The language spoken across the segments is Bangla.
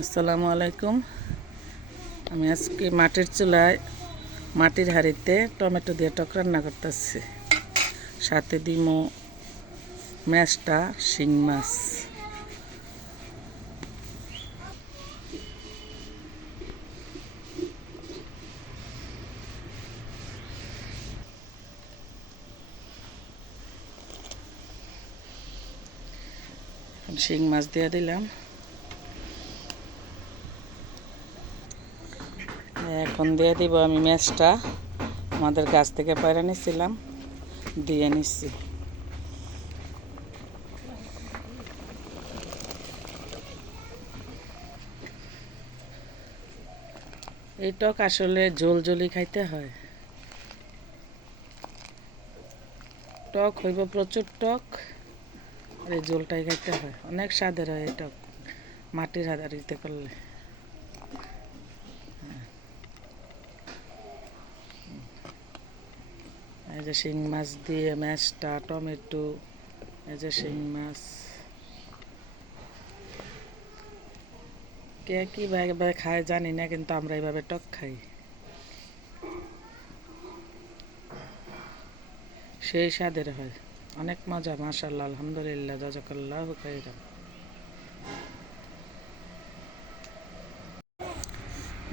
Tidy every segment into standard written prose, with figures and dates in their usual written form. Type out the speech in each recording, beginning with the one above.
আসসালামু আলাইকুম। আমি আজকে মাটির চুলায় মাটির হাঁড়িতে টমেটো দিয়ে টক রান্না করতেছি। সাথে দিমো ম্যাশটা শিং মাছ। শিং মাছ দিয়ে দিলাম। এখন দিয়ে দিব আমি ম্যাশটা আমাদের গাছ থেকে পায়রা নিয়েছিলাম, দিয়ে নিচ্ছি। এই টক আসলে ঝোল ঝোলই খাইতে হয়। টক হইব প্রচুর টক, আর এই ঝোলটাই খাইতে হয়। অনেক স্বাদের হয় এই টক মাটির হাঁড়িতে করলে। এই যে শিং মাছ দিয়ে ম্যাশটা, টমেটো, এই যে শিং মাছ। কে কীভাবে খায় জানি না, কিন্তু আমরা এইভাবে টক খাই। সেই স্বাদের হয়, অনেক মজা। মাশাআল্লাহ, আলহামদুলিল্লাহ, জাযাকাল্লাহু খাইরান।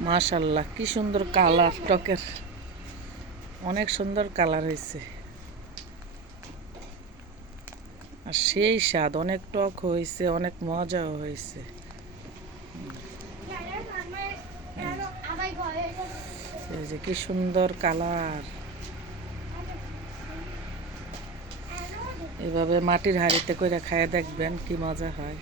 মাশাআল্লাহ, কি সুন্দর কালার টকের, অনেক সুন্দর কালার হয়েছে। আর সেই স্বাদ, অনেক টক হয়েছে, অনেক মজাও হয়েছে। এই যে কি সুন্দর কালার। এভাবে মাটির হাঁড়িতে করে খাইয়ে দেখবেন কি মজা হয়।